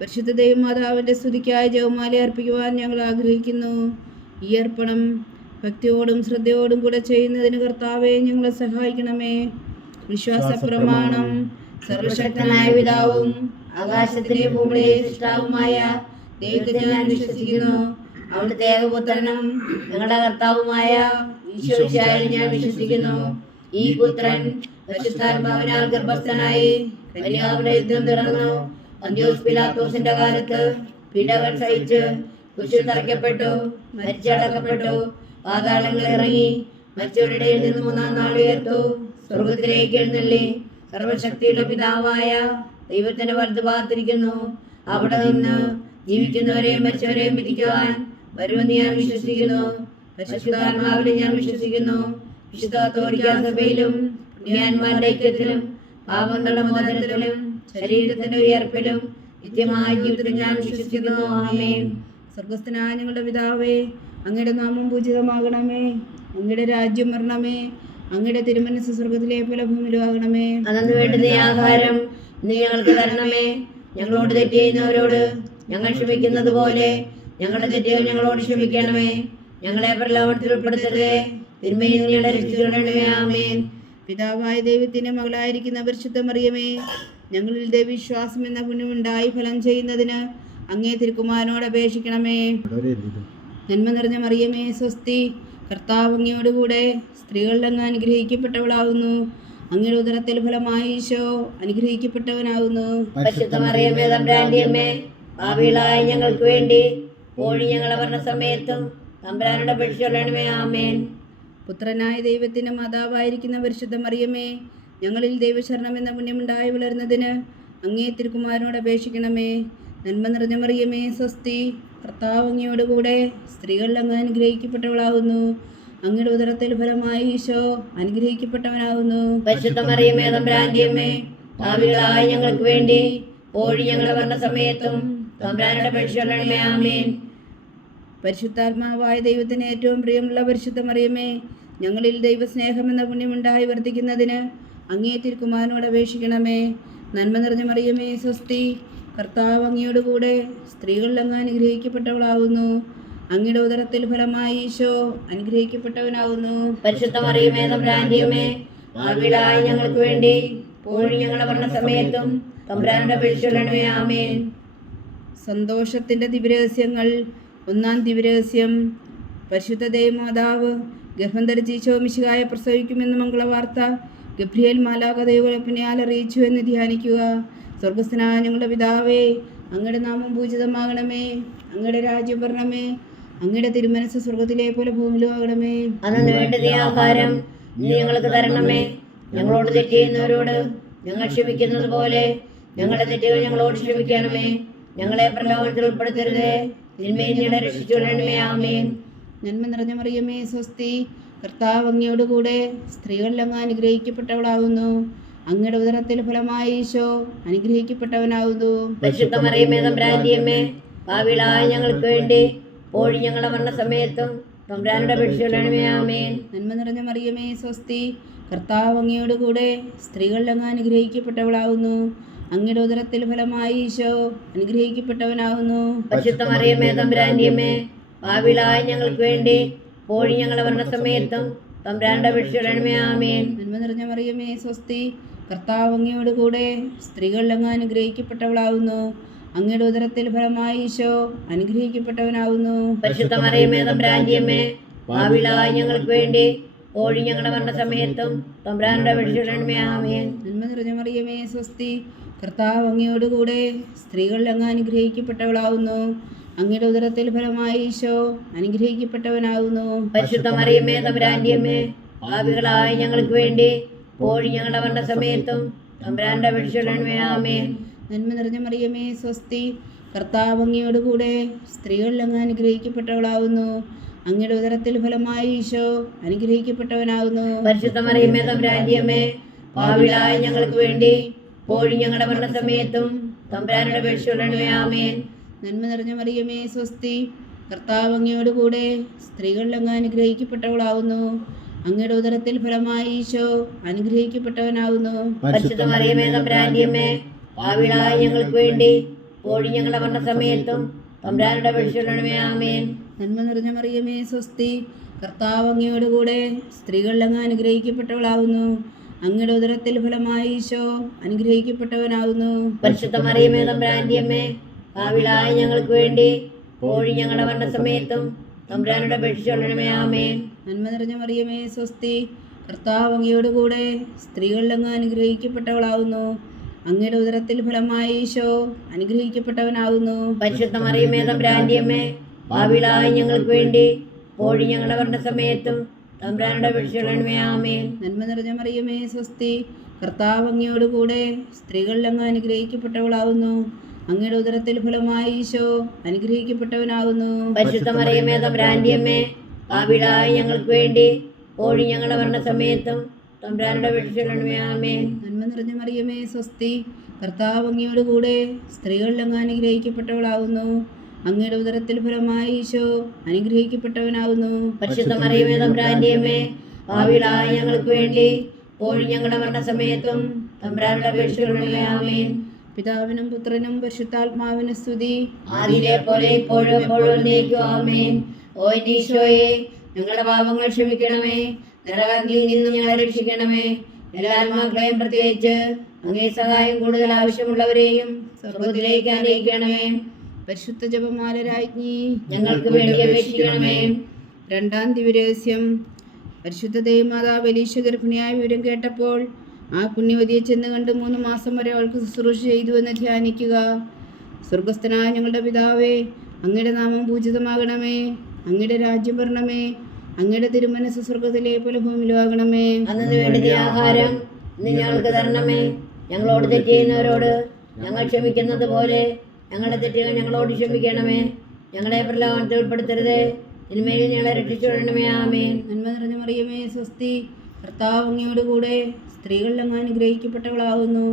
പരിശുദ്ധ ദൈവമാതാവിന്റെ സ്തുതിക്കായ ജവമാല അർപ്പിക്കുവാൻ ഞങ്ങൾ ആഗ്രഹിക്കുന്നു. ഈ അർപ്പണം ഭക്തിയോടും ശ്രദ്ധയോടും കൂടെ ചെയ്യുന്നതിന് കർത്താവെ ഞങ്ങളെ സഹായിക്കണമേ. വിശ്വാസ പ്രമാണം സർവശക്തനായ പിതാവും ആകാശത്തിലെ ഭൂമിയിലെ സൃഷ്ടാവുമായ ദൈവത്തെ ഞാൻ വിശ്വസിക്കുന്നു. അവിടുത്തെ ഏകപുത്രനും ഞങ്ങളുടെ കർത്താവുമായ ഈശോശായി ഞാൻ വിശ്വസിക്കുന്നു. ഈ പുത്രൻ പരിശുദ്ധാത്മാവിനാൽ ഗർഭസ്ഥനായി കന്യാവിടെ യുദ്ധം തുറന്നു അന്ത്യോസ് പിലാത്തോസിന്റെ കാലത്ത് പീഡകൾ സഹിച്ച് കുശിൽ തറയ്ക്കപ്പെട്ടു മരിച്ചടക്കപ്പെട്ടു പാതാളങ്ങൾ ഇറങ്ങി മരിച്ചവരുടെ നിന്ന് മൂന്നാം നാൾ ഉയർത്തു. സ്വർഗത്തിലേക്ക് എഴുന്നള്ളി. സർവശക്തിയുടെ പിതാവായ ദൈവത്തിന്റെ വലത് ഭാഗത്തിരിക്കുന്നു. അവിടെ നിന്ന് ജീവിക്കുന്നവരെയും മരിച്ചവരെയും വിധിക്കുവാൻ വരുമെന്ന് ഞാൻ വിശ്വസിക്കുന്നു. പരിശുദ്ധാത്മാവിനെ ഞാൻ വിശ്വസിക്കുന്നു. വിശുദ്ധ സഭയിലും പാപങ്ങളുടെ മോചനത്തിലും ശരീരത്തിന്റെ ഉയർപ്പിലും നിത്യമായ ജീവിതത്തിൽ ഞാൻ വിശ്വസിക്കുന്നു. ആമേൻ. സ്വർഗസ്ഥനായ ഞങ്ങളുടെ പിതാവേ അങ്ങയുടെ നാമം പൂജിതമാകണമേ. അങ്ങയുടെ രാജ്യം വരണമേ. അങ്ങയുടെ തിരുമനസ് സ്വർഗത്തിലെ പോലെ ഭൂമിയിലും ആകണമേ അന്നു വേണ്ടുന്ന ആഹാരം നീ ഞങ്ങൾക്ക് തരണമേ. ഞങ്ങളോട് തെറ്റ് ചെയ്യുന്നവരോട് ഞങ്ങൾ ക്ഷമിക്കുന്നത് പോലെ ഞങ്ങളുടെ തെറ്റുകൾ ഞങ്ങളോട് ക്ഷമിക്കണമേ. ഞങ്ങളെ പ്രലോഭനത്തിൽ ഉൾപ്പെടുത്തരുതേ. തിന്മയിൽ നീടെ രക്ഷിക്കണമേ ആമേൻ. പിതാവായ ദൈവത്തിന്റെ മകളായിരിക്കുന്ന പരിശുദ്ധ മറിയമേ വിശ്വാസം എന്ന പുണ്യമുണ്ടായി ഫലം ചെയ്യുന്നതിന് അങ്ങേ തിരുക്കുമാരനോട് അപേക്ഷിക്കണമേ. നന്മ നിറഞ്ഞ മറിയമേ സ്വസ്തി. കർത്താവ് അങ്ങയോടുകൂടെ അങ്ങ് അനുഗ്രഹിക്കപ്പെട്ടവളാകുന്നു അങ്ങയുടെ ഉദരത്തിൽ ഫലമായി ഈശോ അനുഗ്രഹിക്കപ്പെട്ടവനാകുന്നു പരിശുദ്ധ മറിയമേ തമ്പ്രാന്റെ അമ്മേ ഭാവികളായ ഞങ്ങൾക്ക് വേണ്ടി ഓഴി ഞങ്ങളെ ഭരണ സമയത്തും തമ്പ്രാനുടെ പഠിച്ചൊല്ലണമേ ആമേൻ. പുത്രനായ ദൈവത്തിന്റെ മാതാവായിരിക്കുന്ന പരിശുദ്ധ മറിയമേ ഞങ്ങളിൽ ദൈവശരണം എന്ന പുണ്യമുണ്ടായി വളരുന്നതിന് അങ്ങേ തിരുക്കുമാരനോട് അപേക്ഷിക്കണമേ. നന്മ നിറഞ്ഞ മറിയമേ സ്വസ്തി. കർത്താവ് അങ്ങയോടുകൂടെ സ്ത്രീകളിൽ അങ്ങ് അനുഗ്രഹിക്കപ്പെട്ടവളാകുന്നു. അങ്ങയുടെ ഉദരത്തിൽ ഫലമായി ഈശോ അനുഗ്രഹിക്കപ്പെട്ടവനാകുന്നു. പരിശുദ്ധ മറിയമേ തമ്പ്രാന്റെ ഭാവികളായ ഞങ്ങൾക്ക് വേണ്ടി ഓഴി ഞങ്ങളെ വന്ന സമയത്തും തമ്പ്രാനുടെ പഠിച്ചൊല്ലണമേ ആമേൻ. പരിശുദ്ധാത്മാവായ ദൈവത്തിന് ഏറ്റവും പ്രിയമുള്ള പരിശുദ്ധ മറിയമേ ഞങ്ങളിൽ ദൈവസ്നേഹം എന്ന പുണ്യമുണ്ടായി വർദ്ധിക്കുന്നതിന് അങ്ങേ തിരുക്കുമാരനോട് അപേക്ഷിക്കണമേ. നന്മ നിറഞ്ഞ മറിയമേ സ്വസ്തി. കർത്താവ് അങ്ങയോട് കൂടെ സ്ത്രീകളിൽ അനുഗ്രഹിക്കപ്പെട്ടവളാവുന്നു. അങ്ങയുടെ ഉദരത്തിൽ ഫലമായി ഈശോ അനുഗ്രഹിക്കപ്പെട്ടവനാവുന്നു. പരിശുദ്ധ മറിയമേ ഞങ്ങൾക്ക് വേണ്ടി സന്തോഷത്തിന്റെ ദിവ്യരഹസ്യങ്ങൾ സമയത്തും തമ്പ്രാനുടെ പഠിച്ചൊല്ലണമേ ആമേൻ. സന്തോഷത്തിന്റെ ദിവരഹസ്യങ്ങൾ ഒന്നാം ദിവ്യരഹസ്യം. പരിശുദ്ധ ദേവമാതാവ് ഗർഭം ധരിച്ച് ഈശോമിശികായ പ്രസവിക്കുമെന്ന് മംഗളവാർത്ത. ഗബ്രിയേൽ മാലാക ദൈവപ്പിനാൽ അറിയിച്ചു എന്ന് ധ്യാനിക്കുക. സ്വർഗസ്ഥനായ ഞങ്ങളുടെ പിതാവേ അങ്ങയുടെ നാമം പൂജിതമാകണമേ. അങ്ങയുടെ രാജ്യം വരണമേ. അങ്ങയുടെ തിരുമനസ് സ്വർഗത്തിലെ പോലെ ഭൂമിയിലും ആകണമേ അന്നു വേണ്ടത് ആഹാരം ഞങ്ങൾക്ക് തരണമേ. ഞങ്ങളോട് തെറ്റ് ചെയ്യുന്നവരോട് ഞങ്ങൾ ക്ഷമിക്കുന്നത് പോലെ ഞങ്ങളുടെ തെറ്റുകൾ ഞങ്ങളോട് ക്ഷമിക്കണമേ. ഞങ്ങളെ പ്രലോഭനത്തിൽ ഉൾപ്പെടുത്തരുതേ. തിന്മയിൽ രക്ഷിച്ചുകൊള്ളണമേ. ആമേൻ. നന്മ നിറഞ്ഞ മറിയമേ സ്വസ്തി. കർത്താവ് അങ്ങയോടുകൂടെ സ്ത്രീകളിലങ്ങ് അനുഗ്രഹിക്കപ്പെട്ടവളാകുന്നു അങ്ങയുടെ ഉദരത്തിൽ ഫലമായി ഈശോ അനുഗ്രഹിക്കപ്പെട്ടവനാകുന്നു പരിശുദ്ധ മറിയമേ തമ്പ്രാന്റിയമ്മേ ഞങ്ങൾക്ക് വേണ്ടി പോഴി ഞങ്ങളെ പറഞ്ഞ സമയത്തും തമ്പ്രാനുടെ പഠിച്ചുകൊള്ളണമേ നന്മ നിറഞ്ഞ മറിയമേ സ്വസ്തി. കർത്താവ് അങ്ങയോടുകൂടെ സ്ത്രീകളിലങ്ങ് അനുഗ്രഹിക്കപ്പെട്ടവളാകുന്നു അങ്ങയുടെ ഉദരത്തിൽ ഫലമായി ഈശോ അനുഗ്രഹിക്കപ്പെട്ടവനാകുന്നു പരിശുദ്ധ മറിയമേ തമ്പ്രാന്റിയമ്മേ ഭാവികളായ ഞങ്ങൾക്ക് വേണ്ടി ഓഴി ഞങ്ങളെ പറഞ്ഞ സമയത്തും തമ്പ്രാനുടെ പഠിച്ചുകൊള്ളണമേ ആമേൻ. നന്മ നിറഞ്ഞ മറിയമേ സ്വസ്തി. കർത്താവ് അങ്ങയോടുകൂടെ സ്ത്രീകളിൽ അങ്ങ് അനുഗ്രഹിക്കപ്പെട്ടവളാവുന്നു. അങ്ങയുടെ ഉദരത്തിൽ ഫലമായി ഈശോ അനുഗ്രഹിക്കപ്പെട്ടവനാവുന്നു. പരിശുദ്ധ മറിയമേ തമ്പ്രാന്റിയമ്മേ ഭാവികളായ ഞങ്ങൾക്ക് വേണ്ടി ഓഴി ഞങ്ങളെ വരണ സമയത്തും തമ്പ്രാന്റെ വിഷയമേ ആമേൻ. നന്മ നിറഞ്ഞ മറിയമേ സ്വസ്തി. കർത്താവ് അങ്ങയോടുകൂടെ സ്ത്രീകളിൽ അങ്ങ് അനുഗ്രഹിക്കപ്പെട്ടവളാകുന്നു അങ്ങയുടെ ഉദരത്തിൽ ഫലമായി ഈശോ അനുഗ്രഹിക്കപ്പെട്ടവനാകുന്നു. പരിശുദ്ധ മറിയമേ തമ്പുരാന്റിയമ്മേ പാപികളായ ഞങ്ങൾക്ക് വേണ്ടി ഓഴി ഞങ്ങളുടെ വണ്ട സമയത്തും തമ്പുരാന്റെ പഠിച്ചുകൊള്ളണമേ ആമേ നന്മ നിറഞ്ഞ മറിയമേ സ്വസ്തി. കർത്താവ് അങ്ങയോടുകൂടെ സ്ത്രീകളിൽ അങ്ങ് അനുഗ്രഹിക്കപ്പെട്ടവളാവുന്നു. അങ്ങയുടെ ഉദരത്തിൽ ഫലമായി ഈശോ അനുഗ്രഹിക്കപ്പെട്ടവനാകുന്നു പരിശുദ്ധ മറിയമേ തമ്പുരാന്റിയമ്മേ പാവിളായ ഞങ്ങൾക്ക് വേണ്ടി പോഴി ഞങ്ങളുടെ മരണസമയത്തും തമ്പുരാനുടെ പേക്ഷിക്കണമേ ആമേൻ. നന്മ നിറഞ്ഞ മറിയമേ സ്വസ്തി. കർത്താവ് അങ്ങയോടുകൂടെ സ്ത്രീകളിൽ അങ്ങ് അനുഗ്രഹിക്കപ്പെട്ടവളാവുന്നു. അങ്ങയുടെ ഉദരത്തിൽ ഫലമായി ഈശോ അനുഗ്രഹിക്കപ്പെട്ടവനാവുന്നു. പരിശുദ്ധ മറിയമേ തമ്പുരാന്റിയമ്മേ പാവിളായ ഞങ്ങൾക്ക് വേണ്ടി ഓടി ഞങ്ങളുടെ മരണസമയത്തും തമ്പുരാനുടെ പേക്ഷിക്കണമേ ആമേൻ. നന്മ നിറഞ്ഞ മറിയമേ സ്വസ്തി. കർത്താവ് അങ്ങയോടുകൂടെ സ്ത്രീകളിൽ അങ്ങ് അനുഗ്രഹിക്കപ്പെട്ടവളാവുന്നു. അങ്ങയുടെ ഉദരത്തിൽ ഫലമായി ഈശോ അനുഗ്രഹിക്കപ്പെട്ടവനാവുന്നു. പരിശുദ്ധ മറിയമേ തമ്പുരാന്റിയമ്മേ പാവിളായ ഞങ്ങൾക്ക് വേണ്ടി പോഴി ഞങ്ങളുടെ മരണസമയത്തും തമ്പുരാനോട് അപേക്ഷിച്ചോളണമേ ആമേ നന്മ നിറഞ്ഞ മറിയമേ സ്വസ്തി. കർത്താവ് അങ്ങയോട് കൂടെ സ്ത്രീകളിലങ്ങ് അനുഗ്രഹിക്കപ്പെട്ടവളാവുന്നു. അങ്ങയുടെ ഉദരത്തിൽ ഫലമായി ഈശോ അനുഗ്രഹിക്കപ്പെട്ടവനാവുന്നു. പരിശുദ്ധ മറിയമേ തമ്പുരാന്റിയമ്മേ പാവിളായ ഞങ്ങൾക്ക് വേണ്ടി പോഴി ഞങ്ങളുടെ മരണസമയത്തും തമ്പുരാനോട് അപേക്ഷിച്ചോളണമേ ആമേ നന്മ നിറഞ്ഞ മറിയമേ സ്വസ്തി. കർത്താവ് അങ്ങയോട് കൂടെ സ്ത്രീകളിലങ്ങ് അനുഗ്രഹിക്കപ്പെട്ടവളാവുന്നു. അങ്ങയുടെ ഉദരത്തിൽ ഫലമായി ഈശോ അനുഗ്രഹിക്കപ്പെട്ടവനാകുന്നു. പരിശുദ്ധ മറിയമേ തമ്പുരാന്റിയമ്മേ പാവിളായ ഞങ്ങൾക്ക് വേണ്ടി പോഴി ഞങ്ങളുടെ മരണസമയത്തും തമ്പുരാനുടെ പേക്ഷിക്കണമേ ആമേൻ. നന്മ നിറഞ്ഞ മറിയമേ സ്വസ്തി. കർത്താവ് അങ്ങയോടുകൂടെ സ്ത്രീകളിൽ അങ്ങ് അനുഗ്രഹിക്കപ്പെട്ടവളാകുന്നു. അങ്ങയുടെ ഉദരത്തിൽ ഫലമായി ഈശോ അനുഗ്രഹിക്കപ്പെട്ടവനാകുന്നു. പരിശുദ്ധ മറിയമേ തമ്പുരാന്റിയമ്മേ പാവിളായ ഞങ്ങൾക്ക് വേണ്ടി ഓഴി ഞങ്ങളുടെ മരണ സമയത്തും പേക്ഷിക്കണമേ ആമേൻ. പിതാവിനും പുത്രനും പരിശുദ്ധാത്മാവിന് സ്തുതി. ആദിയിലെ പോലെ ഇപ്പോഴും എപ്പോഴും എന്നേക്കും. ആമേൻ. ഓ ഈശോയെ ഞങ്ങളുടെ പാപങ്ങൾ ക്ഷമിക്കണമേ. നരകാഗ്നിയിൽ നിന്നും ഞങ്ങളെ രക്ഷിക്കണമേ. എല്ലാ ആത്മാക്കളെയും പ്രത്യേകിച്ച് അങ്ങേ സഹായം കൂടുതൽ ആവശ്യമുള്ളവരെയും സ്വർഗത്തിലേക്ക് അറിയിക്കണമേ പരിശുദ്ധ ജപമാല രാജ്ഞി ഞങ്ങൾക്ക് വേണ്ടി അപേക്ഷിക്കണമേ. രണ്ടാം ദിവരഹസ്യം പരിശുദ്ധ ദേവമാതാവ് എലീശ ഗർഭിണിയായ വിവരം കേട്ടപ്പോൾ ആ പുണ്യവതിയെ ചെന്ന് കണ്ട് മൂന്ന് മാസം വരെ അവൾക്ക് ശുശ്രൂഷ ചെയ്തു എന്ന് ധ്യാനിക്കുക. സ്വർഗസ്ഥനായ ഞങ്ങളുടെ പിതാവേ അങ്ങയുടെ നാമം പൂജിതമാകണമേ. അങ്ങയുടെ രാജ്യം വരണമേ. അങ്ങയുടെ തിരുമനസ് സ്വർഗത്തിലെ പോലെ ഭൂമിയിലും ആകണമേ അന്നു ആഹാരം ഇന്ന് ഞങ്ങൾക്ക് തരണമേ. ഞങ്ങളോട് തെറ്റ് ചെയ്യുന്നവരോട് ഞങ്ങൾ ക്ഷമിക്കുന്നത് പോലെ ഞങ്ങളുടെ തെറ്റുകൾ ഞങ്ങളോട് ക്ഷമിക്കണമേ. ഞങ്ങളെ പ്രലോഭനത്തിൽ ഉൾപ്പെടുത്തരുതേ. ഞങ്ങളെ രക്ഷിച്ചു ആമേൻ. നന്മ നിറഞ്ഞ മറിയമേ സ്വസ്തി. കർത്താവ് അങ്ങയോട് കൂടെ സ്ത്രീകളിൽ അങ്ങ് അനുഗ്രഹിക്കപ്പെട്ടവളാകുന്നു.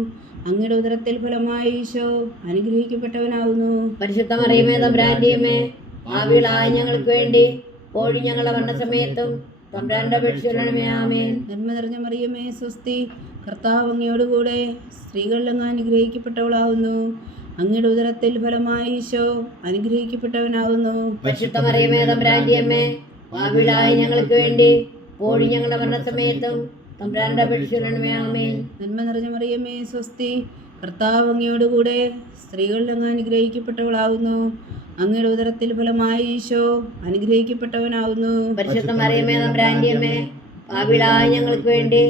അങ്ങയുടെ ഉദരത്തിൽ ഫലമായി ഈശോ അനുഗ്രഹിക്കപ്പെട്ടവനാകുന്നു. പരിശുദ്ധ മറിയമേ തമ്പ്രാന്റെയുമേ ഭാവികളായ ഞങ്ങൾക്ക് വേണ്ടി കോഴി ഞങ്ങളുടെ മരണസമയത്തും തമ്പ്രാന്റെ അപേക്ഷിച്ചുകൊള്ളണമേ ആമേൻ. നന്മ നിറഞ്ഞ മറിയമേ സ്വസ്തി കർത്താവ് അങ്ങയോടുകൂടെ സ്ത്രീകളിൽ അങ്ങ് അനുഗ്രഹിക്കപ്പെട്ടവളാകുന്നു. അങ്ങയുടെ ഉദരത്തിൽ ഫലമായി ഈശോ അനുഗ്രഹിക്കപ്പെട്ടവനാകുന്നു. പരിശുദ്ധ മറിയമേ തമ്പ്രാന്റെയമ്മേ ഭാവികളായ ഞങ്ങൾക്ക് വേണ്ടി കോഴി ഞങ്ങളുടെ മരണസമയത്തും തമ്പ്രാന്റെ അപേക്ഷിച്ചുകൊള്ളണമേ ആമേൻ. നന്മ നിറഞ്ഞ മറിയമേ സ്വസ്തി. കർത്താവ് അങ്ങയോട് കൂടെ സ്ത്രീകളിൽ അങ്ങ് അനുഗ്രഹിക്കപ്പെട്ടവളാകുന്നു അങ്ങയുടെ ഉദരത്തിൽ ഫലമായി ഈശോ അനുഗ്രഹിക്കപ്പെട്ടവനാകുന്നു പരിശുദ്ധ മറിയമേ ഞങ്ങൾക്ക് വേണ്ടി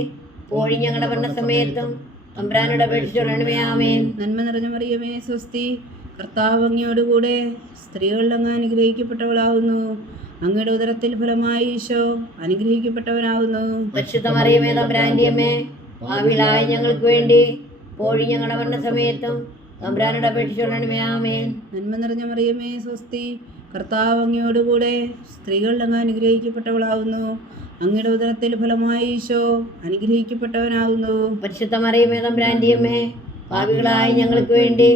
പോഴി ഞങ്ങളുടെ ഭരണസമയത്തും തമ്പ്രാനോട് അപേക്ഷിച്ചുകൊള്ളണമേ ആമേൻ. നന്മ നിറഞ്ഞ മറിയമേ സ്വസ്തി. കർത്താവ് അങ്ങയോട് കൂടെ സ്ത്രീകളിൽ അങ്ങ് അനുഗ്രഹിക്കപ്പെട്ടവളാകുന്നു അങ്ങയുടെ ഉദരത്തിൽ ഫലമായി ഈശോ അനുഗ്രഹിക്കപ്പെട്ടവനാകുന്നു ഞങ്ങൾക്ക് വേണ്ടി പോഴി ഞങ്ങളുടെ മരണസമയത്തും തമ്പ്രാനോട് ആമേൻ. നന്മ നിറഞ്ഞ മറിയമേ സ്വസ്തി കർത്താവ് അങ്ങയോടുകൂടെ സ്ത്രീകളിൽ അങ്ങ് അനുഗ്രഹിക്കപ്പെട്ടവളാകുന്നു അങ്ങയുടെ ഉദരത്തിൽ ഫലമായി ഈശോ അനുഗ്രഹിക്കപ്പെട്ടവനാകുന്നു പരിശുദ്ധ മറിയമേ തമ്പ്രാന്റെയമ്മേ ഭാവികളായ ഞങ്ങൾക്ക് വേണ്ടി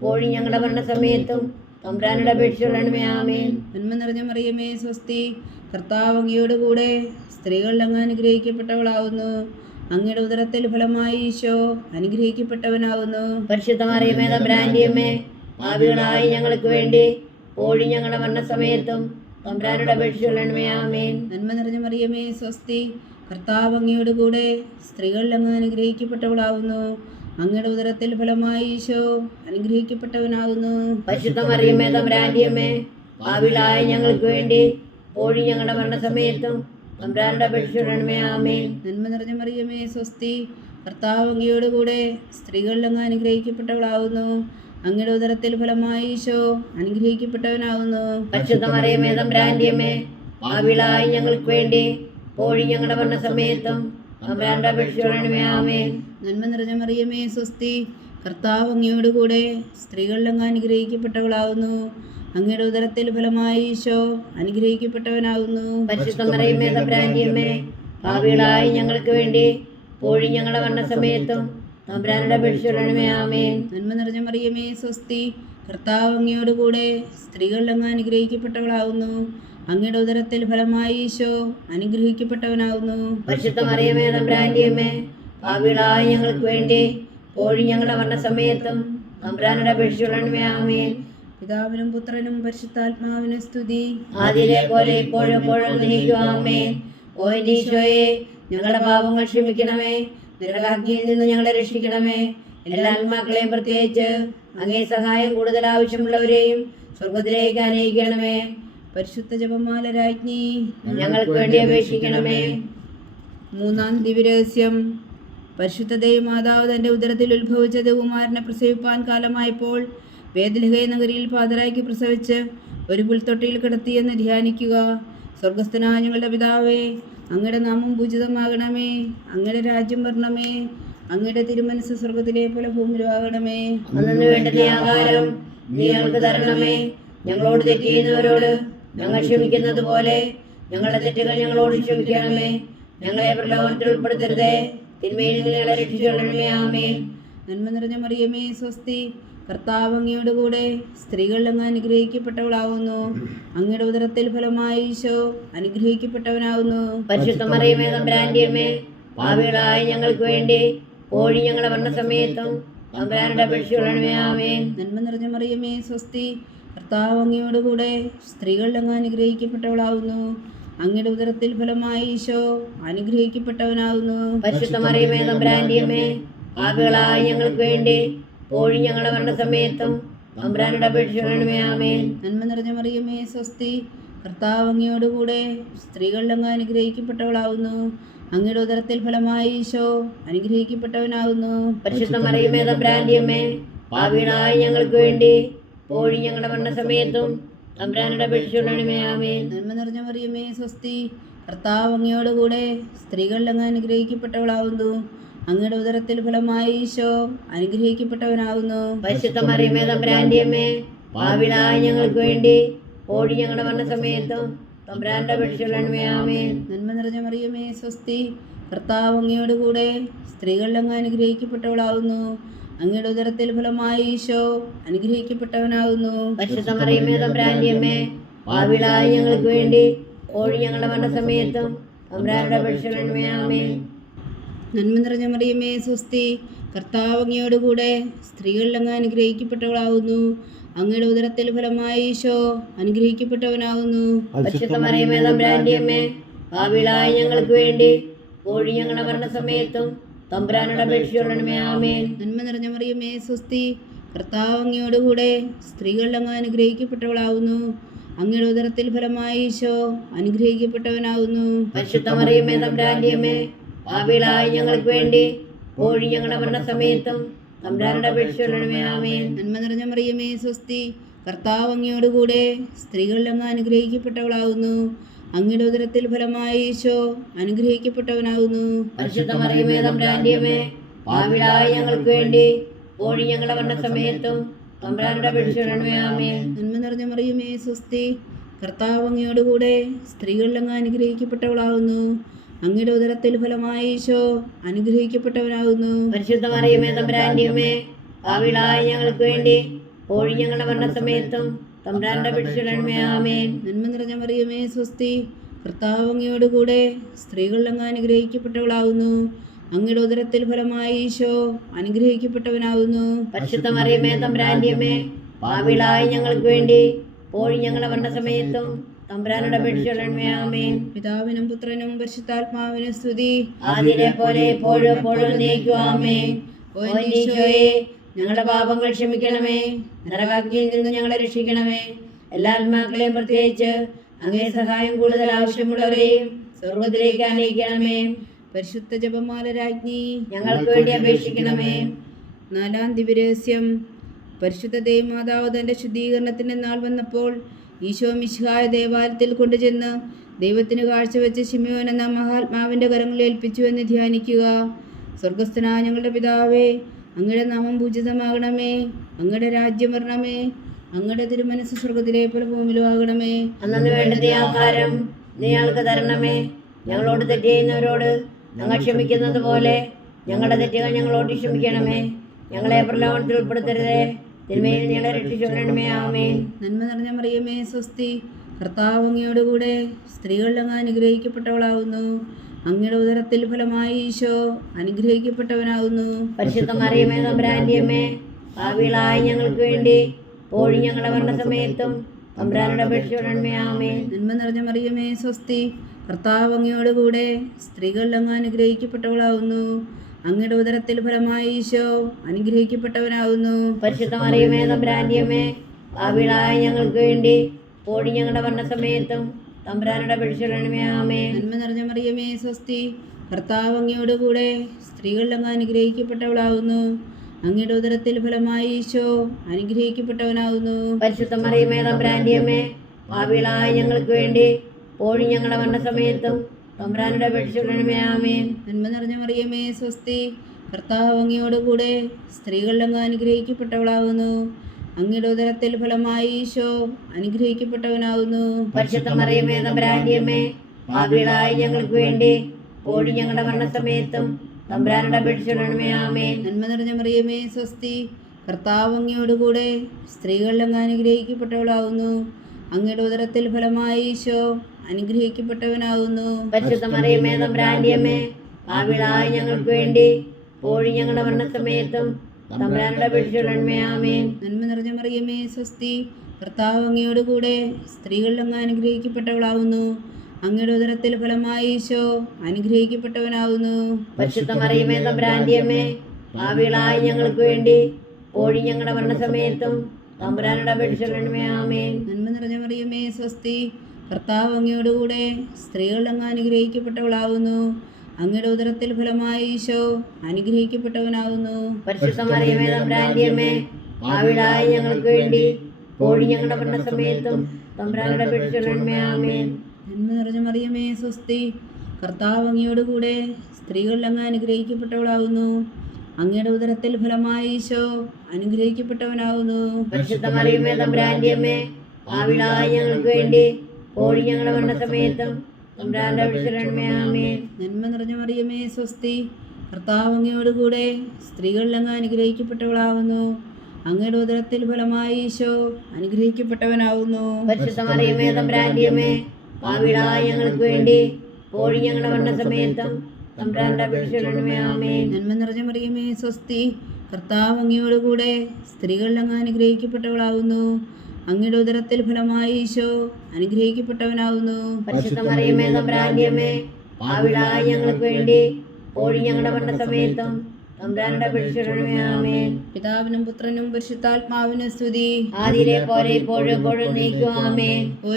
പോഴി ഞങ്ങളുടെ മരണസമയത്തും തമ്പ്രാനോട് അപേക്ഷിച്ചുകൊള്ളണമേ ആമേൻ. നന്മ നിറഞ്ഞ മറിയമേ സ്വസ്തി. കർത്താവങ്ങിയോട് കൂടെ സ്ത്രീകളിൽ അങ്ങ് അനുഗ്രഹിക്കപ്പെട്ടവളാവുന്നു. അങ്ങയുടെ ഉദരത്തിൽ ഫലമായി ഈശോ അനുഗ്രഹിക്കപ്പെട്ടവനാവുന്നു. പരിശുദ്ധ മറിയമേ ഭാവികളായി ഞങ്ങൾക്ക് വേണ്ടി പോഴി ഞങ്ങളുടെ മരണസമയത്തും തമ്പ്രാനോട് അപേക്ഷിച്ചുകൊള്ളണമേ ആമേൻ. നന്മ നിറഞ്ഞ മറിയമേ സ്വസ്തി. കർത്താവ് അങ്ങയോട് കൂടെ സ്ത്രീകളിൽ അങ്ങ് അനുഗ്രഹിക്കപ്പെട്ടവളാകുന്നു അങ്ങയുടെ ഉദരത്തിൽ ഫലമായി ഈശോ അനുഗ്രഹിക്കപ്പെട്ടവനാകുന്നു. പരിശുദ്ധ മറിയമേ തമ്പ്രാന്റെയമ്മേ ഭാവികളായ ഞങ്ങൾക്ക് വേണ്ടി പോഴി ഞങ്ങളുടെ മരണസമയത്തും തമ്പ്രാനോട് അപേക്ഷിച്ചുകൊള്ളണമേ ആമേൻ. നന്മ നിറഞ്ഞ മറിയമേ സ്വസ്തി. കർത്താവ് കൂടെ സ്ത്രീകളിൽ അങ്ങ് അനുഗ്രഹിക്കപ്പെട്ടവളാകുന്നു അങ്ങയുടെ ഉദരത്തിൽ ഫലമായി ഈശോ അനുഗ്രഹിക്കപ്പെട്ടവനാകുന്നു പരിശുദ്ധ മറിയമേ തമ്പ്രാന്റെയമ്മേ ഭാവികളായ ഞങ്ങൾക്ക് വേണ്ടി പോഴി ഞങ്ങളുടെ മരണസമയത്തും തമ്പ്രാനോട് അപേക്ഷിച്ചുകൊള്ളണമേ ആമേൻ. നന്മ നിറഞ്ഞ മറിയമേ സ്വസ്തി. കർത്താവ് അങ്ങയോടുകൂടെ കൂടെ സ്ത്രീകളിലങ്ങ് അനുഗ്രഹിക്കപ്പെട്ടവളാവുന്നു. അങ്ങയുടെ ഉദരത്തിൽ ഫലമായി ഈശോ അനുഗ്രഹിക്കപ്പെട്ടവനാവുന്നു. ഭാവികളായി ഞങ്ങൾക്ക് വേണ്ടി പോഴി ഞങ്ങളുടെ തമ്പുരാനുടെ അപേക്ഷിച്ചുള്ളണമേ ആമേൻ. നന്മ നിറഞ്ഞ മറിയമേ സ്വസ്തി. കർത്താവ് അങ്ങയോടുകൂടെ കൂടെ സ്ത്രീകളിലങ്ങ് അനുഗ്രഹിക്കപ്പെട്ടവളാവുന്നു. അങ്ങയുടെ ഉദരത്തിൽ ഫലമായി ഈശോ അനുഗ്രഹിക്കപ്പെട്ടവനാവുന്നു. പരിശുദ്ധ മറിയമേ തമ്പുരാന്റിയമ്മേ ഭാവികളായി ഞങ്ങൾക്ക് വേണ്ടി. പോഴും ഞങ്ങളുടെ മരണസമയത്തും തമ്പുരാനുടെ അപേക്ഷിച്ചുള്ളണമേ ആമേൻ. പിതാവിനും പുത്രനും പരിശുദ്ധാത്മാവിന് സ്തുതി. ആദ്യത്തെ പോലെ ഇപ്പോഴും എപ്പോഴും നീക്കും ആമേൻ. ഓ ഈശോയെ ഞങ്ങളുടെ പാപങ്ങൾ ക്ഷമിക്കണമേ. നിരകാഗ്നിയിൽ നിന്ന് ഞങ്ങളെ രക്ഷിക്കണമേ. എല്ലാ ആത്മാക്കളെയും പ്രത്യേകിച്ച് അങ്ങേ സഹായം കൂടുതൽ ആവശ്യമുള്ളവരെയും സ്വർഗത്തിലേക്ക് അനയിക്കണമേ. പരിശുദ്ധ ജപമാല രാജ്ഞി ഞങ്ങൾക്ക് വേണ്ടി അപേക്ഷിക്കണമേ. മൂന്നാം ദിവ്യരഹസ്യം. പരിശുദ്ധ ദേവിമാതാവ് തന്റെ ഉദരത്തിൽ ഉത്ഭവിച്ച കുമാരനെ പ്രസവിപ്പാൻ കാലമായപ്പോൾ വേദലഹേ നഗരിയിൽ പാതരാക്കി പ്രസവിച്ച് ഒരു പുൽത്തൊട്ടിയിൽ കിടത്തിയെന്ന് ധ്യാനിക്കുക. സ്വർഗസ്ഥനായ ഞങ്ങളുടെ പിതാവേ അങ്ങയുടെ നാമം പൂജിതമാകണമേ അങ്ങയുടെ രാജ്യം വരണമേ അങ്ങയുടെ തിരുമനസ് സ്വർഗത്തിലെ പോലെ ഭൂമിയിലാകണമേ അന്നു വേണ്ടുന്ന ആഹാരം നീ ഞങ്ങൾക്ക് തരണമേ. ഞങ്ങളോട് തെറ്റ് ചെയ്യുന്നവരോട് ഞങ്ങൾ ക്ഷമിക്കുന്നത് പോലെ ഞങ്ങളുടെ തെറ്റുകൾ ഞങ്ങളോട് ക്ഷമിക്കണമേ. ഞങ്ങളെ പ്രലോഭനത്തിൽ ഉൾപ്പെടുത്തരുതേ. തിന്മയിൽ നിന്ന് ഞങ്ങളെ രക്ഷിച്ചുകൊള്ളണമേ ആമേ നന്മ നിറഞ്ഞ മറിയമേ സ്വസ്തി. കർത്താവ് അങ്ങയുടെ കൂടെ സ്ത്രീകളിൽ അങ്ങ് അനുഗ്രഹിക്കപ്പെട്ടവളാവുന്നു. അങ്ങയുടെ ഉദരത്തിൽ ഫലമായി ഈശോ അനുഗ്രഹിക്കപ്പെട്ടവനാവുന്നു. പരിശുദ്ധ മറിയമേ പാവികളായ ഞങ്ങൾക്ക് വേണ്ടി കോഴി ഞങ്ങളെ വന്ന സമയത്തും നന്മ നിറഞ്ഞ മറിയമേ സ്വസ്തി. കർത്താവ് അങ്ങയോട് കൂടെ സ്ത്രീകളിൽ അങ്ങ് അനുഗ്രഹിക്കപ്പെട്ടവളാവുന്നു. അങ്ങയുടെ ഉദരത്തിൽ ഫലമായി ഈശോ അനുഗ്രഹിക്കപ്പെട്ടവനാകുന്നു. പരിശുദ്ധ മറിയമേ തമ്പുരാന്റിയമ്മേ പാപികളായ ഞങ്ങൾക്ക് വേണ്ടി പോഴി ഞങ്ങളുടെ മരണസമയത്തും തമ്പുരാനുടെ അപേക്ഷിച്ചുകൊള്ളണമേ ആമേൻ. നന്മ നിറഞ്ഞ മറിയമേ സ്വസ്തി കർത്താവ് അങ്ങയോടുകൂടെ സ്ത്രീകളിൽ അങ്ങ് അനുഗ്രഹിക്കപ്പെട്ടവളാവുന്നു. അങ്ങയുടെ ഉദരത്തിൽ ഫലമായി ഈശോ അനുഗ്രഹിക്കപ്പെട്ടവനാകുന്നു പരിശുദ്ധ മറിയമേ തമ്പുരാന്റിയമ്മേ പാപികളായ ഞങ്ങൾക്ക് വേണ്ടി പോഴി ഞങ്ങളുടെ മരണസമയത്തും തമ്പുരാനുടെ അപേക്ഷിച്ചുകൊള്ളണമേ ആമേൻ. നന്മ നിറഞ്ഞ മറിയമേ സ്വസ്തി. കർത്താവ് സ്ത്രീകളിൽ അങ്ങ് അനുഗ്രഹിക്കപ്പെട്ടവളാവുന്നു. അങ്ങയുടെ ഉദരത്തിൽ ഫലമായി ഈശോ അനുഗ്രഹിക്കപ്പെട്ടവനാവുന്നു. പരിശുദ്ധ മറിയമേ ഞങ്ങൾക്ക് വേണ്ടി ഓടി ഞങ്ങളുടെ അപേക്ഷിച്ചുകൊള്ളണമേ ആമേൻ. നന്മ നിറഞ്ഞ മറിയമേ സ്വസ്തി. കർത്താവ് അങ്ങയോട് കൂടെ സ്ത്രീകളിൽ അങ്ങ് അനുഗ്രഹിക്കപ്പെട്ടവളാവുന്നു. അങ്ങയുടെ ഉദരത്തിൽ ഫലമായി ഈശോ അനുഗ്രഹിക്കപ്പെട്ടവനാകുന്നു. ഞങ്ങൾക്ക് വേണ്ടി ഓഴി ഞങ്ങളുടെ മരണസമയത്തും സമയത്തും നന്മ നിറഞ്ഞ മറിയമേ സ്വസ്തി കർത്താവ് അങ്ങയോട് കൂടെ സ്ത്രീകളിൽ അങ്ങ് അനുഗ്രഹിക്കപ്പെട്ടവളാവുന്നു. അങ്ങയുടെ ഉദരത്തിൽ ഫലമായി ഈശോ അനുഗ്രഹിക്കപ്പെട്ടവനാകുന്നു പരിശുദ്ധ മറിയമേ തമ്പുരാന്റിയമ്മേ ഞങ്ങൾക്ക് വേണ്ടി ഓഴി ഞങ്ങളുടെ മരണസമയത്തും തമ്പുരാനുടെ അപേക്ഷിച്ചുകൊള്ളണമേ. ആമേൻ. നന്മ നിറഞ്ഞ മറിയമേ സ്വസ്തി. കർത്താവ് അങ്ങയോടുകൂടെ സ്ത്രീകളിൽ അങ്ങ് അനുഗ്രഹിക്കപ്പെട്ടവളാവുന്നു. അങ്ങയുടെ ഉദരത്തിൽ ഫലമായി ഈശോ അനുഗ്രഹിക്കപ്പെട്ടവനാവുന്നു. പരിശുദ്ധമറിയമേ തമ്പുരാന്റിയമ്മേ പാപികളായ ഞങ്ങൾക്ക് വേണ്ടി കോഴി ഞങ്ങളുടെ മരണസമയത്തും തമ്പുരാനുടെ ആമേൻ. നന്മ നിറഞ്ഞ മറിയമേ സ്വസ്തി. കർത്താവ് അങ്ങയോടുകൂടെ അങ്ങ് അനുഗ്രഹിക്കപ്പെട്ടവളാവുന്നു. അങ്ങയുടെ ഉദരത്തിൽ ഫലമായി ഈശോ മറിയമേ തമ്പുരാന്റിയമ്മേ ഞങ്ങൾക്ക് വേണ്ടി ഓഴി ഞങ്ങളുടെ മരണസമയത്തും തമ്പുരാനുടെ അപേക്ഷിച്ചുകൊള്ളണമേ ആമേൻ. നന്മ നിറഞ്ഞ മറിയുമേ സ്വസ്തി കർത്താവ് അങ്ങ് അനുഗ്രഹിക്കപ്പെട്ടവളാവുന്നു അങ്ങയുടെ ഉദരത്തിൽ ഫലമായി ഈശോ അനുഗ്രഹിക്കപ്പെട്ടവനാകുന്നു. പരിശുദ്ധ മറിയമേ തമ്പുരാന്റിയമ്മേ പാപികളായ ഞങ്ങൾക്ക് വേണ്ടി ഓഴി ഞങ്ങളുടെ മരണസമയത്തും തമ്പുരാനുടെ അപേക്ഷിച്ചുകൊള്ളണമേ ആമേൻ. നന്മ നിറഞ്ഞ മറിയമേ സ്വസ്തി. കർത്താവ് അങ്ങയോട് കൂടെ സ്ത്രീകളിൽ അങ്ങ് അനുഗ്രഹിക്കപ്പെട്ടവളാവുന്നു. അങ്ങയുടെ ഉദരത്തിൽ ഫലമായി ഈശോ അനുഗ്രഹിക്കപ്പെട്ടവനാവുന്നു. പരിശുദ്ധ മറിയമേ തമ്പുരാന്റിയമ്മേ പാവിളായി ഞങ്ങൾക്ക് വേണ്ടി പോയി ഞങ്ങളുടെ വന്ന സമയത്തും തമ്പ്രാനോട് ആമേൻ. പിതാവിനും പുത്രനും പരിശുദ്ധാത്മാവിനും സ്തുതി. ആദ്യത്തെ പോലെ എപ്പോഴും എപ്പോഴും നീക്കും ആമേൻ. ഓ ഈശോയെ ഞങ്ങളുടെ പാപങ്ങൾ ക്ഷമിക്കണമേ. നരകാഗ്നിയിൽ നിന്ന് ഞങ്ങളെ രക്ഷിക്കണമേ. എല്ലാ ആത്മാക്കളെയും പ്രത്യേകിച്ച് അങ്ങേ സഹായം കൂടുതൽ ആവശ്യമുള്ളവരെയും സ്വർഗത്തിലേക്ക് അനയിക്കണമേ പരിശുദ്ധ ജപമാല രാജ്ഞി ഞങ്ങൾക്ക് വേണ്ടി അപേക്ഷിക്കണമേ. നാലാം ദിവരഹസ്യം പരിശുദ്ധ ദൈവമാതാവ് തന്റെ ശുദ്ധീകരണത്തിന്റെ നാൾ വന്നപ്പോൾ ഈശോ മിശിഹായ ദേവാലയത്തിൽ കൊണ്ടുചെന്ന് ദൈവത്തിന് കാഴ്ചവെച്ച് ശിമയോൻ എന്ന മഹാത്മാവിന്റെ കരങ്ങളിൽ ഏൽപ്പിച്ചു എന്ന് ധ്യാനിക്കുക. സ്വർഗസ്ഥനായ ഞങ്ങളുടെ പിതാവേ അങ്ങയുടെ നാമം പൂജിതമാകണമേ. അങ്ങയുടെ രാജ്യം വരണമേ. അങ്ങയുടെ തിരുമനസ് സ്വർഗത്തിലെ പോലെ ഭൂമിയിലും ആകണമേ. അന്നു വേണ്ടുന്ന ആഹാരം നീ ഞങ്ങൾക്ക് തരണമേ. ഞങ്ങളോട് തെറ്റ് ചെയ്യുന്നവരോട് ഞങ്ങൾ ക്ഷമിക്കുന്നത് പോലെ ഞങ്ങളുടെ തെറ്റുകൾ ഞങ്ങളോട് ക്ഷമിക്കണമേ. ഞങ്ങളെ പ്രലോഭനത്തിൽ ഉൾപ്പെടുത്തരുതേ. തിന്മയിൽ ഞങ്ങളെ രക്ഷിച്ചുകൊള്ളണമേ ആമേ നന്മ നിറഞ്ഞ മറിയമേ സ്വസ്തി. കർത്താവ് അങ്ങയോടുകൂടെ സ്ത്രീകളിൽ അങ്ങ് അനുഗ്രഹിക്കപ്പെട്ടവളാവുന്നു. അങ്ങയുടെ ഉദരത്തിൽ ഫലമായി ഈശോ അനുഗ്രഹിക്കപ്പെട്ടവനാകുന്നു. പരിശുദ്ധ മറിയമേ തമ്പുരാന്റെ ഭാവികളായ ഞങ്ങൾക്ക് വേണ്ടി പോഴി ഞങ്ങളുടെ മരണസമയത്തും തമ്പുരാനുടെ അപേക്ഷിച്ചുകൊള്ളണമേ നന്മ നിറഞ്ഞ മറിയമേ സ്വസ്തി കർത്താവ് അങ്ങയോടുകൂടെ സ്ത്രീകളിൽ അങ്ങ് അനുഗ്രഹിക്കപ്പെട്ടവളാവുന്നു. അങ്ങയുടെ ഉദരത്തിൽ ഫലമായി ഈശോ അനുഗ്രഹിക്കപ്പെട്ടവനാവുന്നു. പരിശുദ്ധ മറിയമേ തമ്പുരാന്റെ അമ്മേ ഭാവികളായ ഞങ്ങൾക്ക് വേണ്ടി പോഴി ഞങ്ങളുടെ മരണസമയത്തും തമ്പുരാനുടെ അപേക്ഷിച്ചുകൊള്ളണമേ ആമേൻ. നന്മ നിറഞ്ഞ മറിയമേ സ്വസ്തി. കർത്താവ് അങ്ങയോടുകൂടെ സ്ത്രീകളിൽ അങ്ങ് അങ്ങയുടെ ഉദരത്തിൽ ഫലമായി ഈശോ അനുഗ്രഹിക്കപ്പെട്ടവനാകുന്നു പരിശുദ്ധ മറിയമേ ഭാവികളായ ഞങ്ങൾക്ക് വേണ്ടി പോഴി ഞങ്ങളുടെ മരണസമയത്തും സമയത്തും അപേക്ഷിച്ചുകൊള്ളണമേ ആമേൻ. നന്മ നിറഞ്ഞ മറിയമേ സ്വസ്തി. കർത്താവ് അങ്ങയോടുകൂടെ കൂടെ സ്ത്രീകളിലങ്ങ് അനുഗ്രഹിക്കപ്പെട്ടവളാവുന്നു. അങ്ങയുടെ ഉദരത്തിൽ ഫലമായി ഈശോ അനുഗ്രഹിക്കപ്പെട്ടവനാകുന്നു പരിശുദ്ധ മറിയമേ ഞങ്ങൾക്ക് വേണ്ടി ഓടി ഞങ്ങളുടെ മരണസമയത്തും തമ്പുരാനുടെ ആമേൻ. നന്മ നിറഞ്ഞ മറിയമേ സ്വസ്തി. കർത്താവ് അങ്ങയോടുകൂടെ സ്ത്രീകളിൽ അങ്ങ് അനുഗ്രഹിക്കപ്പെട്ടവളാവുന്നു. അങ്ങയുടെ ഉദരത്തിൽ ഫലമായി ഈശോ അനുഗ്രഹിക്കപ്പെട്ടവനാകുന്നു പരിശുദ്ധ മറിയമേ ഞങ്ങൾക്ക് വേണ്ടി ഓടി ഞങ്ങളുടെ മരണസമയത്തും നന്മ നിറഞ്ഞ മറിയമേ സ്വസ്തി. കർത്താവ് അങ്ങയോടുകൂടെ സ്ത്രീകളിൽ അങ്ങ് അനുഗ്രഹിക്കപ്പെട്ടവളാവുന്നു. അങ്ങയുടെ ഉദരത്തിൽ ഫലമായി ഈശോ അനുഗ്രഹിക്കപ്പെട്ടവനാവുന്നു. പരിശുദ്ധ മറിയമേ തമ്പുരാന്റെ അമ്മേ ഭാവികളായ ഞങ്ങൾക്ക് വേണ്ടി കോഴി ഞങ്ങളുടെ മരണസമയത്തും തമ്പുരാനുടെ അപേക്ഷിച്ചുകൊള്ളണമേ ആമേൻ. നന്മ നിറഞ്ഞ മറിയമേ സ്വസ്തി. കർത്താവ് അങ്ങയോടുകൂടെ സ്ത്രീകളിൽ അങ്ങ് അനുഗ്രഹിക്കപ്പെട്ടവളാവുന്നു. അങ്ങയുടെ ഉദരത്തിൽ ഫലമായി ഈശോ അനുഗ്രഹിക്കപ്പെട്ടവനാവുന്നു. പരിശുദ്ധ മറിയമേ തമ്പുരാന്റെ അമ്മേ ഭാവികളായ ഞങ്ങൾക്ക് വേണ്ടി പോഴി ഞങ്ങളുടെ മരണസമയത്തും തമ്പുരാനുടെ അപേക്ഷിച്ചുകൊള്ളണമേ ആമേൻ. നന്മ നിറഞ്ഞ മറിയമേ സ്വസ്തി കർത്താവ് അങ്ങയോടുകൂടെ സ്ത്രീകളിൽ അങ്ങ് അനുഗ്രഹിക്കപ്പെട്ടവളാവുന്നു. അങ്ങയുടെ ഉദരത്തിൽ ഫലമായി ഈശോ അനുഗ്രഹിക്കപ്പെട്ടവനാവുന്നു. പരിശുദ്ധ മറിയമേ തമ്പുരാന്റെ അമ്മേ ഭാവികളായ ഞങ്ങൾക്ക് വേണ്ടി പോഴി ഞങ്ങളുടെ മരണസമയത്തും തമ്പുരാന്റെ നന്മ നിറഞ്ഞ മറിയമേ സ്വസ്തി. കർത്താവ് അങ്ങയോടുകൂടെ കൂടെ സ്ത്രീകളിലങ്ങ് അനുഗ്രഹിക്കപ്പെട്ടവളാവുന്നു. അങ്ങയുടെ ഉദരത്തിൽ ഫലമായി ഈശോ അനുഗ്രഹിക്കപ്പെട്ടവനാവുന്നു. ഞങ്ങൾക്ക് വേണ്ടി കോഴി ഞങ്ങളുടെ തമ്പുരാന്റെ അപേക്ഷിച്ചുകൊള്ളണമേ ആമേൻ. നന്മ നിറഞ്ഞ മറിയമേ സ്വസ്തി. കർത്താവ് അങ്ങയോടുകൂടെ കൂടെ സ്ത്രീകളിലങ്ങ് അനുഗ്രഹിക്കപ്പെട്ടവളാവുന്നു. അങ്ങയുടെ ഉദരത്തിൽ ഫലമായി ഈശോ അനുഗ്രഹിക്കപ്പെട്ടവനാകുന്നു. ഞങ്ങൾക്ക് വേണ്ടി ഞങ്ങളുടെ പിതാവിനും പുത്രനും പരിശുദ്ധാത്മാവിനും സ്തുതി. ആദിയിലെ പോലെ ഇപ്പോഴും എപ്പോഴും ഓ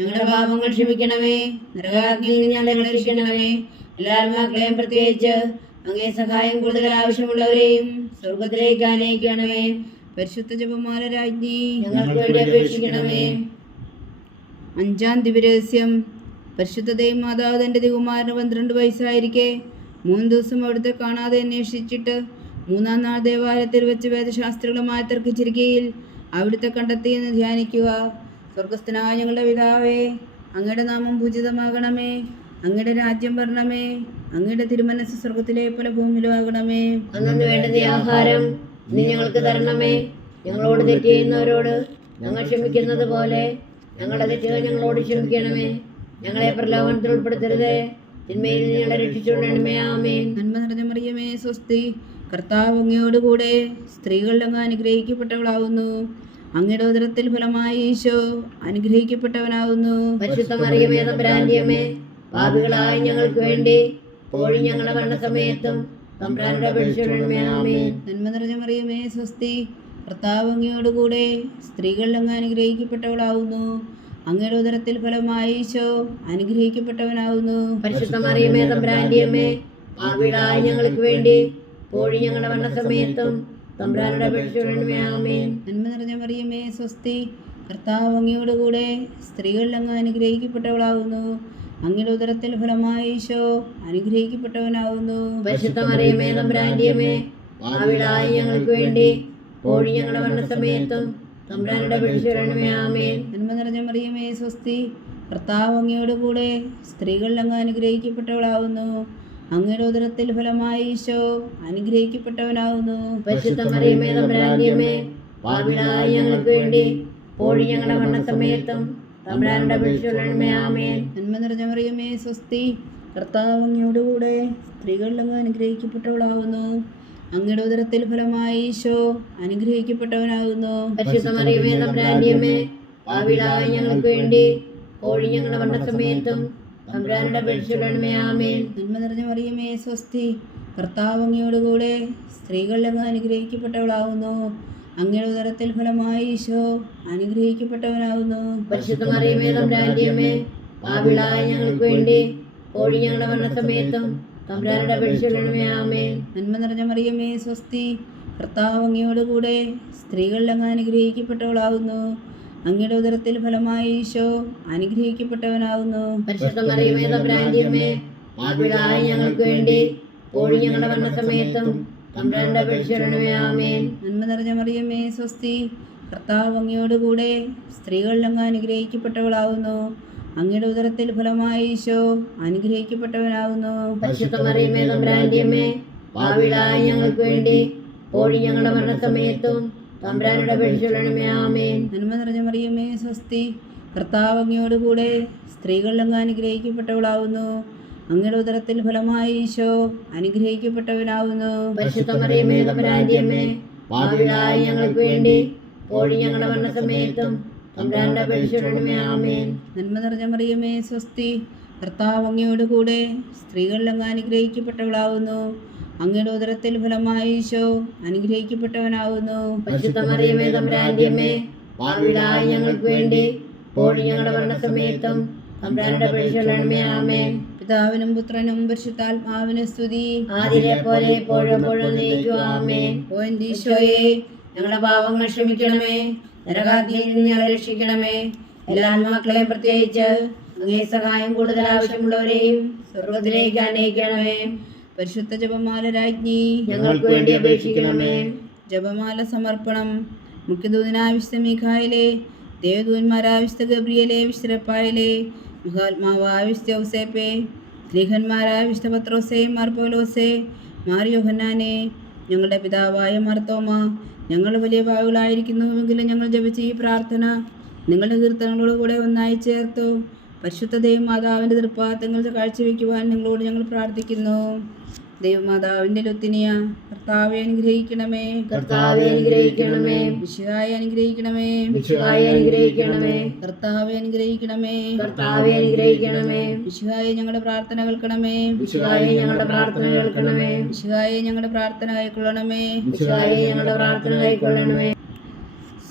ഞങ്ങളുടെ പാപങ്ങൾ ക്ഷമിക്കണമേ. നരകാഗ്നിയിൽ ഞങ്ങളെ രക്ഷിക്കണമേ. എല്ലാ ആത്മാക്കളെയും പ്രത്യേകിച്ച് അങ്ങേ സഹായം കൂടുതൽ ആവശ്യമുള്ളവരെയും സ്വർഗത്തിലേക്ക് അനയിക്കണമേ പരിശുദ്ധ ജപമാല രാജ്ഞി അപേക്ഷിക്കണമേ. അഞ്ചാം ദിവരഹസ്യം പരിശുദ്ധ മാതാവ് തന്റെ ദികുമാരന് പന്ത്രണ്ട് വയസ്സായിരിക്കെ. മൂന്ന് ദിവസം അവിടുത്തെ കാണാതെ അന്വേഷിച്ചിട്ട് മൂന്നാം നാൾ ദേവാലയത്തിൽ വെച്ച് വേദശാസ്ത്രികളുമായി തർക്കിച്ചിരിക്കയിൽ അവിടുത്തെ കണ്ടെത്തിയെന്ന് ധ്യാനിക്കുക. സ്വർഗസ്ഥനായ ഞങ്ങളുടെ പിതാവേ അങ്ങയുടെ നാമം പൂജിതമാകണമേ. അങ്ങയുടെ രാജ്യം വരണമേ. അങ്ങയുടെ തിരുമനസ് സ്വർഗത്തിലെ പോലെ ഭൂമിയിലും ആകണമേ. അങ്ങനെ വേണ്ടത് ആഹാരം. നീ ഞങ്ങൾക്ക് തരണമേ. ഞങ്ങളോട് തെറ്റ് ചെയ്യുന്നവരോട് ഞങ്ങൾ ക്ഷമിക്കുന്നത് പോലെ ഞങ്ങളുടെ തെറ്റുകൾ ഞങ്ങളോട് ക്ഷമിക്കണമേ. ഞങ്ങളെ പ്രലോഭനത്തിൽ ഉൾപ്പെടുത്തരുതേ. തിന്മയിൽ ഞങ്ങളെ രക്ഷിച്ചുകൊള്ളണമേ. ആമേൻ. നന്മ നിറഞ്ഞ മറിയമേ സ്വസ്തി. കർത്താവ് അങ്ങയോടുകൂടെ സ്ത്രീകളിൽ അങ്ങ് അനുഗ്രഹിക്കപ്പെട്ടവളാവുന്നു. അങ്ങയുടെ ഉദരത്തിൽ ഫലമായി ഈശോ അനുഗ്രഹിക്കപ്പെട്ടവനാവുന്നു. പരിശുദ്ധ മറിയമേ തമ്പുരാന്റെ അമ്മേ പാപികളായ ഞങ്ങൾക്ക് വേണ്ടി പോഴി ഞങ്ങളുടെ മരണസമയത്തും തമ്പുരാനുടെ ആമേൻ. നന്മ നിറഞ്ഞ മറിയമേ സ്വസ്തി. കർത്താവ് അങ്ങയോടുകൂടെ സ്ത്രീകളിൽ അങ്ങ് അനുഗ്രഹിക്കപ്പെട്ടവളാവുന്നു. അങ്ങയുടെ ഉദരത്തിൽ ഫലമായി ഈശോ അനുഗ്രഹിക്കപ്പെട്ടവനാവുന്നു. പരിശുദ്ധ മറിയമേ അമ്മേ പാപികളായ ഞങ്ങൾക്ക് വേണ്ടി പോഴി ഞങ്ങളുടെ മരണസമയത്തും തമ്പുരാനുടെ അപേക്ഷിച്ചുകൊള്ളണമേ ആമേൻ. നന്മ നിറഞ്ഞ മറിയമേ സ്വസ്തി. കർത്താവ് അങ്ങയോടുകൂടെ സ്ത്രീകളിൽ അങ്ങ് അനുഗ്രഹിക്കപ്പെട്ടവളാവുന്നു. അങ്ങയുടെ ഉദരത്തിൽ ഫലമായി ഈശോ അനുഗ്രഹിക്കപ്പെട്ടവനാവുന്നു. പരിശുദ്ധ മറിയമേ തമ്പുരാന്റെ അമ്മേ ഭാവിയിലായി ഞങ്ങൾക്ക് വേണ്ടി ഓടി ഞങ്ങളുടെ മരണസമയത്തും തമ്പുരാനുടെ പിടിച്ചുരണമേ ആമേൻ. നന്മ നിറഞ്ഞ മറിയമേ സ്വസ്തി. കർത്താവ് അങ്ങയോട് കൂടെ സ്ത്രീകൾ അങ്ങ് അനുഗ്രഹിക്കപ്പെട്ടവളാവുന്നു. അങ്ങയുടെ ഉദരത്തിൽ ഫലമായി ഈശോ അനുഗ്രഹിക്കപ്പെട്ടവനാവുന്നു. പരിശുദ്ധ മറിയമേ തമ്പുരാന്റിയമ്മേ ഭാവിയിലായി ഞങ്ങൾക്ക് വേണ്ടി കോഴി ഞങ്ങളുടെ മരണസമയത്തും തമ്പുരാനുടെ ആമേൻ. നന്മ സ്വസ്തി കർത്താവ് അങ്ങയോട് കൂടെ സ്ത്രീകൾ അങ്ങ് അനുഗ്രഹിക്കപ്പെട്ടവളാകുന്നു അങ്ങയുടെ ഉദരത്തിൽ ഫലമായി ഈശോ അനുഗ്രഹിക്കപ്പെട്ടവനാകുന്നു പരിശുദ്ധമറിയമേ തമ്പുരാന്റിയമ്മേ ഞങ്ങൾക്ക് വേണ്ടി കോഴി ഞങ്ങളുടെ മരണസമയത്തും തമ്പുരാനുടെ ആമേൻ. നന്മ സ്വസ്തി. കർത്താവ് അങ്ങയോടുകൂടെ സ്ത്രീകൾ അങ്ങ് അനുഗ്രഹിക്കപ്പെട്ടവളാവുന്നു. അങ്ങയുടെ ഉദരത്തിൽ ഫലമായി ഈശോ അനുഗ്രഹിക്കപ്പെട്ടവനാകുന്നു. പരിശുദ്ധ ഞങ്ങൾക്ക് വേണ്ടി ഞങ്ങളുടെ മരണസമയത്തും നന്മ നിറഞ്ഞ മറിയമേ സ്വസ്തി. കർത്താവ് അങ്ങയോടുകൂടെ സ്ത്രീകളിൽ അങ്ങ് അനുഗ്രഹിക്കപ്പെട്ടവളാകുന്നു. അങ്ങയുടെ ഉദരത്തിൽ ഫലമായി ഈശോ അനുഗ്രഹിക്കപ്പെട്ടവനാകുന്നു. പരിശുദ്ധ മറിയമേ തമ്പുരാന്റിയമ്മേ ഞങ്ങൾക്ക് വേണ്ടി കോഴി ഞങ്ങളുടെ മരണസമയത്തും ആമേൻ നന്മ നിറഞ്ഞ മറിയമേ സ്വസ്തി. കർത്താവ് അങ്ങയോടുകൂടെ സ്ത്രീകൾ അങ്ങ് അനുഗ്രഹിക്കപ്പെട്ടവളാവുന്നു. അങ്ങയുടെ ഉദരത്തിൽ ഫലമായി ഈശോ ഭാവിയിലായി ഞങ്ങൾക്ക് വേണ്ടി ഓടി ഞങ്ങളുടെ മരണസമയത്തും തമ്പ്രാനുടെ പിടിച്ചുരണമേ ആമേൻ. നന്മ നിറഞ്ഞ മറിയമേ സ്വസ്തി. കർത്താവ് അങ്ങയോടുകൂടെ സ്ത്രീകൾ അങ്ങ് അനുഗ്രഹിക്കപ്പെട്ടവളാവുന്നു. അങ്ങയുടെ ഉദരത്തിൽ ഫലമായി ഈശോ അനുഗ്രഹിക്കപ്പെട്ടവനാവുന്നു. ഞങ്ങൾക്ക് വേണ്ടി ഞങ്ങളുടെ മരണസമയത്തും നന്മ നിറഞ്ഞ മറിയമേ സ്വസ്തി. കർത്താവ് അങ്ങയോടുകൂടെ സ്ത്രീകൾ അങ്ങ് അനുഗ്രഹിക്കപ്പെട്ടവളാവുന്നു. അങ്ങയുടെ ഉദരത്തിൽ ഫലമായി ഈശോ അനുഗ്രഹിക്കപ്പെട്ടവനാവുന്നു. ഞങ്ങൾക്ക് വേണ്ടി ഞങ്ങളുടെ ഭരണസമയത്തും തമ്പുരാനുടെ പിടിച്ചുരണമേ ആമേൻ. പിതാവിനും പുത്രനും പരിശുദ്ധാത്മാവിനും സ്തുതി. ആദിലെ പോലെ എപ്പോഴും എപ്പോഴും നീക്കുക ആമേൻ. ഓ ഈശോയെ ഞങ്ങളുടെ പാപങ്ങൾ ക്ഷമിക്കണമേ. നരകാഗ്നിയിൽ നിന്ന് ഞങ്ങളെ രക്ഷിക്കണമേ. എല്ലാ ആത്മാക്കളെയും പ്രത്യേകിച്ച് അങ്ങേ സഹായം കൂടുതൽ ആവശ്യമുള്ളവരെയും സ്വർഗത്തിലേക്ക് അനയിക്കണമേ പരിശുദ്ധ ജപമാല രാജ്ഞി ഞങ്ങൾക്ക് വേണ്ടി അപേക്ഷിക്കണമേ. ജപമാല സമർപ്പണം. മുഖ്യദൂതനായ വിശുദ്ധ മീഖായിലെ ദേവദൂന്മാരായ വിശുദ്ധ ഗബ്രിയലെ വിശുദ്ധപ്പായലെ മഹാത്മാവായ വിശുദ്ധ ഔസേപ്പെ ലേഖന്മാരായ വിശുദ്ധ മാർപോലോസേ മാർപോലോസെ മാർ യോഹന്നാനെ ഞങ്ങളുടെ പിതാവായ മർത്തോമ ഞങ്ങൾ വലിയ പാവുകളായിരിക്കുന്നുവെങ്കിലും ഞങ്ങൾ ജപിച്ച ഈ പ്രാർത്ഥന നിങ്ങളുടെ കീർത്തനങ്ങളോട് കൂടെ ഒന്നായി ചേർത്തു. പരിശുദ്ധ ദൈവമാതാവിന്റെ തൃപ്പാദങ്ങൾ കാഴ്ചവെക്കുവാൻ നിങ്ങളോട് ഞങ്ങൾ പ്രാർത്ഥിക്കുന്നു. ദൈവമാതാവിന്റെ ലുത്തിനിയ കർത്താവെ അനുഗ്രഹിക്കണമേ. കർത്താവെ അനുഗ്രഹിക്കണമേ. വിശുവായി അനുഗ്രഹിക്കണമേ. വിശുവായി അനുഗ്രഹിക്കണമേ. കർത്താവെ അനുഗ്രഹിക്കണമേ. കർത്താവെ അനുഗ്രഹിക്കണമേ. വിശുവായി ഞങ്ങളുടെ പ്രാർത്ഥന കേൾക്കണമേ. വിശുവായി ഞങ്ങളുടെ പ്രാർത്ഥന കേൾക്കണമേ. വിശുവായി ഞങ്ങളുടെ പ്രാർത്ഥന കൈക്കൊള്ളണമേ. വിശുവായി ഞങ്ങളുടെ പ്രാർത്ഥന കൈക്കൊള്ളണമേ.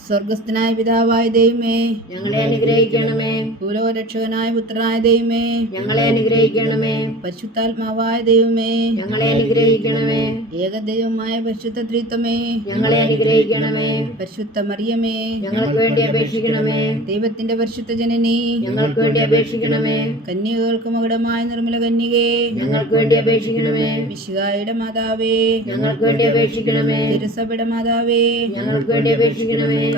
സ്വർഗസ്ഥനായ പിതാവായ ദൈവമേ ഞങ്ങളെ അനുഗ്രഹിക്കണമേ. ഭൂലോകരക്ഷകനായ പുത്രനായ ദൈവമേ ഞങ്ങളെ അനുഗ്രഹിക്കണമേ. പരിശുദ്ധാത്മാവായ ദൈവമേ ഞങ്ങളെ അനുഗ്രഹിക്കണമേ. ഏകദൈവമായ പരിശുദ്ധ ത്രിത്വമേ ഞങ്ങളെ അനുഗ്രഹിക്കണമേ. പരിശുദ്ധ മറിയമേ ഞങ്ങൾക്ക് വേണ്ടി അപേക്ഷിക്കണമേ. ദൈവത്തിന്റെ പരിശുദ്ധ ജനനി ഞങ്ങൾക്ക് വേണ്ടി അപേക്ഷിക്കണമേ. കന്യകൾക്ക് മകുടമായ നിർമ്മല കന്യകേ ഞങ്ങൾക്ക് വേണ്ടി അപേക്ഷിക്കണമേ. വിശുഖായുടെ മാതാവേ ഞങ്ങൾക്ക് വേണ്ടി അപേക്ഷിക്കണമേ. തിരുസഭയുടെ മാതാവേ ഞങ്ങൾക്ക് വേണ്ടി അപേക്ഷിക്കണമേ.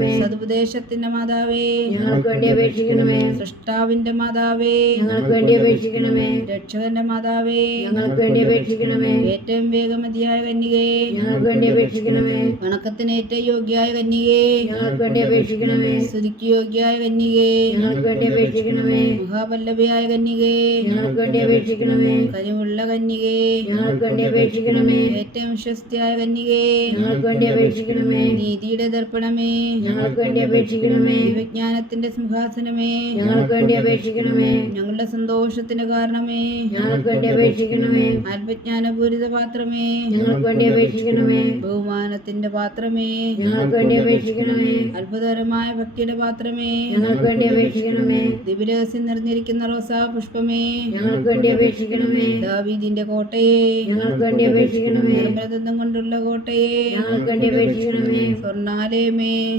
സതുപദേശത്തിന്റെ മാതാവേ. ഞങ്ങൾക്ക് വേണ്ടി അപേക്ഷിക്കണമേ. സൃഷ്ടാവിന്റെ മാതാവേ. ഞങ്ങൾക്ക് വേണ്ടി അപേക്ഷിക്കണമേ. രക്ഷകന്റെ മാതാവേ. ഞങ്ങൾക്ക് വേണ്ടി അപേക്ഷിക്കണമേ. ഏറ്റവും വേഗമതിയായ കന്യകേ. ഞങ്ങൾക്ക് വേണ്ടി അപേക്ഷിക്കണമേ. വണക്കത്തിന് ഏറ്റവും യോഗ്യയായ കന്യകേ. ഞങ്ങൾക്ക് വേണ്ടി അപേക്ഷിക്കണമേ. സ്തുതിക്ക് യോഗ്യയായ കന്യകേ. ഞങ്ങൾക്ക് വേണ്ടി അപേക്ഷിക്കണമേ. മഹാപല്ലവിയായ കന്യകേ. ഞങ്ങൾക്ക് വേണ്ടി അപേക്ഷിക്കണമേ. കനിവുള്ള കന്യകേ. ഞങ്ങൾക്ക് വേണ്ടി അപേക്ഷിക്കണമേ. ഏറ്റവും വിശ്വസ്തിയായ കന്യകേ. ഞങ്ങൾക്ക് വേണ്ടി അപേക്ഷിക്കണമേ. നീതിയുടെ ദർപ്പണമേ. ഞങ്ങൾക്ക് വേണ്ടി അപേക്ഷിക്കണമേ വിജ്ഞാനത്തിന്റെ സിംഹാസനമേ ഞങ്ങൾക്ക് വേണ്ടി അപേക്ഷിക്കണമേ ഞങ്ങളുടെ സന്തോഷത്തിന് കാരണമേ ഞങ്ങൾക്ക് വേണ്ടി അപേക്ഷിക്കണമേ ആത്മജ്ഞാനപൂരിത പാത്രമേ ഞങ്ങൾക്ക് വേണ്ടി അപേക്ഷിക്കണമേ ബഹുമാനത്തിന്റെ പാത്രമേ ഞങ്ങൾക്ക് വേണ്ടി അപേക്ഷിക്കണമേ അത്ഭുതകരമായ ഭക്തിയുടെ പാത്രമേ ഞങ്ങൾക്ക് വേണ്ടി അപേക്ഷിക്കണമേ ദിവരഹസ്യം നിറഞ്ഞിരിക്കുന്ന റോസാ പുഷ്പമേ ഞങ്ങൾക്ക് വേണ്ടി അപേക്ഷിക്കണമേ ദാവീദിന്റെ കോട്ടയെ ഞങ്ങൾക്ക് വേണ്ടി അപേക്ഷിക്കണമേ ബ്രതന്ധം കൊണ്ടുള്ള കോട്ടയെ ഞങ്ങൾക്ക് വേണ്ടി അപേക്ഷിക്കണമേ സ്വർണാലയമേ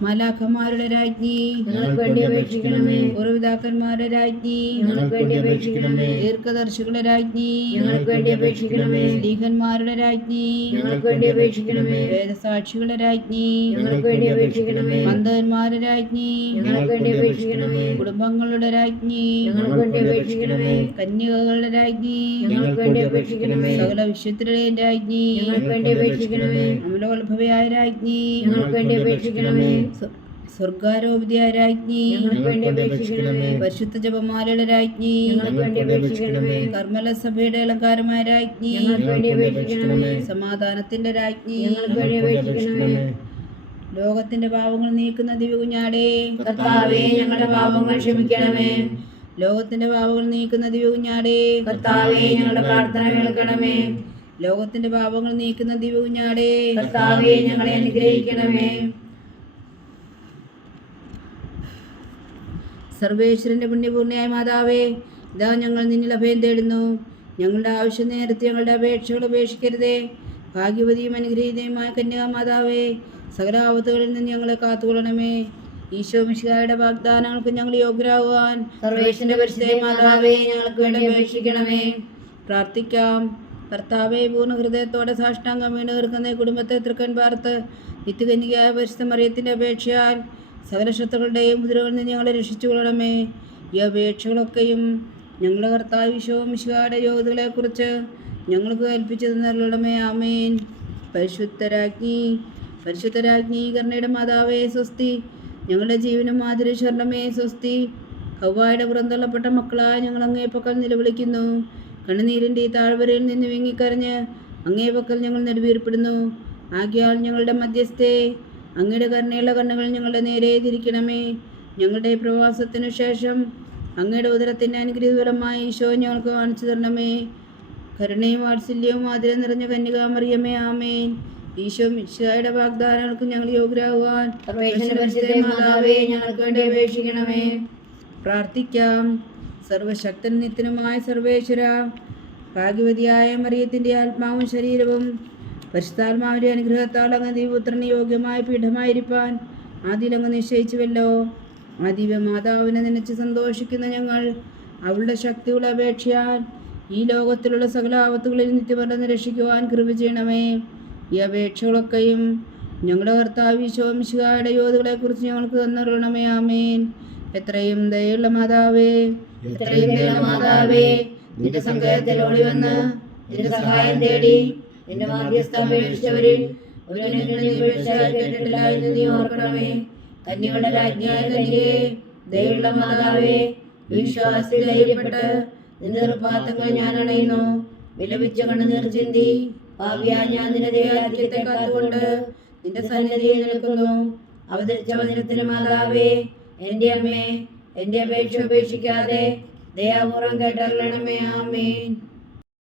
മാലാഖമാരുടെ രാജ്ഞി ഉറവിതാക്കന്മാരുടെ വേണ്ടി അപേക്ഷിക്കണമേ പൂർവപിതാക്കന്മാരുടെ രാജ്ഞി ഞങ്ങൾക്ക് വേണ്ടി അപേക്ഷിക്കണമേ ദീർഘദർശികളുടെ രാജ്ഞി സ്ത്രീഹന്മാരുടെ ലീഹന്മാരുടെ രാജ്ഞി വേദസാക്ഷികളുടെ രാജ്ഞി ഞങ്ങൾക്ക് വേണ്ടി അപേക്ഷിക്കണമേ മന്ദന്മാരുടെ രാജ്ഞി കുടുംബങ്ങളുടെ രാജ്ഞി കന്യകകളുടെ രാജ്ഞി ഞങ്ങൾക്ക് വേണ്ടി അപേക്ഷിക്കണമേ സകല വിശുദ്ധരുടെയും രാജ്ഞി ഞങ്ങൾക്ക് വേണ്ടി അപേക്ഷിക്കണമേ അമലോത്ഭവയായ രാജ്ഞി ഞങ്ങൾക്ക് വേണ്ടി അപേക്ഷിക്കണമേ. സ്വ- സ്വർഗാരോപിതയായ രാജ്ഞി പരിശുദ്ധ ജപമാലയുടെ രാജ്ഞി. കർമ്മല സഭയുടെ അലങ്കാരമായ രാജ്ഞി സമാധാനത്തിന്റെ രാജ്ഞി ലോകത്തിന്റെ പാവങ്ങൾ നീക്കുന്ന ദിവ്യകുഞ്ഞാടേ കർത്താവേ ഞങ്ങളുടെ പാപങ്ങൾ ക്ഷമിക്കണമേ. ലോകത്തിന്റെ പാവങ്ങൾ നീക്കുന്ന ദിവ്യകുഞ്ഞാടേ കർത്താവേ ഞങ്ങളുടെ പ്രാർത്ഥന കേൾക്കണമേ. ലോകത്തിന്റെ പാപങ്ങൾ നീക്കുന്ന ദിവ്യകുഞ്ഞാടേ കർത്താവേ ഞങ്ങളെ അനുഗ്രഹിക്കണമേ. സർവേശ്വരന്റെ പുണ്യപൂർണയായ മാതാവേ ഇതാ ഞങ്ങൾ നിന്നിൽ അഭയം തേടുന്നു. ഞങ്ങളുടെ ആവശ്യം നേരത്തെ ഞങ്ങളുടെ അപേക്ഷകൾ ഉപേക്ഷിക്കരുതേ. ഭാഗ്യവതിയും അനുഗ്രഹീതയുമായ കന്യാ മാതാവേ സകല ആപത്തുകളിൽ നിന്ന് ഞങ്ങളെ കാത്തുകൊള്ളണമേ. ഈശോ മിശിഹായുടെ വാഗ്ദാനങ്ങൾക്ക് ഞങ്ങൾ യോഗ്യരാകുവാൻ സർവേശ്വരന്റെ പരിശുദ്ധ മാതാവേ ഞങ്ങൾക്ക് വേണ്ടി അപേക്ഷിക്കണമേ. പ്രാർത്ഥിക്കാം. കർത്താവെ പൂർണ ഹൃദയത്തോടെ സാഷ്ടാംഗം വീണ് കിടക്കുന്ന കുടുംബത്തെ തൃക്കൻ പാർത്ത് നിത്യകന്യകയായ പരിശുദ്ധ മറിയത്തിന്റെ അപേക്ഷയാൽ സകല ശത്രുക്കളുടെയും മുദ്രകളിൽ നിന്ന് ഞങ്ങളെ രക്ഷിച്ചു കൊള്ളണമേ. ഈ അപേക്ഷകളൊക്കെയും ഞങ്ങളുടെ കർത്താവ് വിശോ മിശുകാരുടെ യോഗ്യതകളെക്കുറിച്ച് ഞങ്ങൾക്ക് കൽപ്പിച്ചു നല്ലമേ ആമേൻ. പരിശുദ്ധരാജ്ഞി പരിശുദ്ധരാജ്ഞി കർണയുടെ മാതാവേ സ്വസ്തി ഞങ്ങളുടെ ജീവനും സ്വർണമേ സ്വസ്തി ഹൗവായുടെ പുറന്തള്ളപ്പെട്ട മക്കളായ ഞങ്ങൾ അങ്ങേ പക്കൽ നിലവിളിക്കുന്നു. കണ്ണുനീരിന്റെ ഈ താഴ്വരയിൽ നിന്ന് വീങ്ങിക്കരഞ്ഞ് അങ്ങേ പക്കൽ ഞങ്ങൾ നെടുവീർപ്പെടുന്നു. ആകിയാൽ ഞങ്ങളുടെ മധ്യസ്ഥേ അങ്ങയുടെ കരുണയുള്ള കണ്ണുകൾ ഞങ്ങളുടെ നേരെ തിരിക്കണമേ. ഞങ്ങളുടെ പ്രവാസത്തിനു ശേഷം അങ്ങയുടെ ഉദരത്തിന്റെ അനുഗ്രഹീതഫലമായി ഈശോ ഞങ്ങൾക്ക് കാണിച്ചു തരണമേ. കരുണയും വാത്സല്യവും ആദരം നിറഞ്ഞ കന്യകാമറിയമേ ആമേൻ. ഈശോ മിശിഹായുടെ വാഗ്ദാനങ്ങൾക്ക് ഞങ്ങൾ യോഗ്യരാകുവാൻ മാതാവേ ഞങ്ങൾക്ക് വേണ്ടി അപേക്ഷിക്കണമേ. പ്രാർത്ഥിക്കാം. സർവശക്തൻ നിത്യനുമായ സർവേശ്വര ഭാഗ്യവതിയായ മറിയത്തിന്റെ ആത്മാവും ശരീരവും പരിശുദ്ധാത്മാവിന്റെ അനുഗ്രഹത്താൽ അങ്ങ് ദൈവപുത്രന് യോഗ്യമായ പീഠമായിരിക്കാൻ ആദ്യം നിശ്ചയിച്ചുവല്ലോ. ആ ദിവ്യ മാതാവിനെ നനച്ച് സന്തോഷിക്കുന്ന ഞങ്ങൾ അവളുടെ ശക്തികളെ അപേക്ഷയാൽ ഈ ലോകത്തിലുള്ള സകല ആപത്തുകളിൽ നിത്യപരന്ന് രക്ഷിക്കുവാൻ കൃപ ചെയ്യണമേ. ഈ അപേക്ഷകളൊക്കെയും ഞങ്ങളുടെ കർത്താവ് വിശ്വംശികായുടെ യോധുകളെക്കുറിച്ച് ഞങ്ങൾക്ക് തന്നറിയണമേ. ആമേൻ. എത്രയും ദയുള്ള മാതാവേ എത്രയും ദയുള്ള മാതാവേ നിന്റെ സങ്കേതത്തിൽ ഓടി വന്ന് നിന്റെ സഹായം തേടി നിന്റെ മാധ്യസ്ഥ അപേക്ഷിച്ചവരിൽ ഒരു കേട്ടിട്ടില്ല എന്ന് നീ ഓർക്കണമേ. കന്യകളുടെ രാജ്ഞിയായ കന്യകെ ദയുള്ള മാതാവേ വിശ്വാസത്തിൽ ധൈര്യപ്പെട്ട് നിന്റെ നിർപ്പാത്തങ്ങൾ ഞാൻ അണയുന്നു. വിലപിച്ച കണ്ണുനീർ ചിന്തി ഭാവിയാ ഞാൻ നിന്റെ ദയാധിക്യത്തെ കാത്തുകൊണ്ട് നിന്റെ സന്നിധിയിൽ നിൽക്കുന്നു. അവതരിച്ച വചനത്തിന് മാതാവേ എന്റെ അമ്മേ എന്റെ അപേക്ഷ ഉപേക്ഷിക്കാതെ ദയാപൂർവം കേട്ടറിയണമേ. ആമേൻ.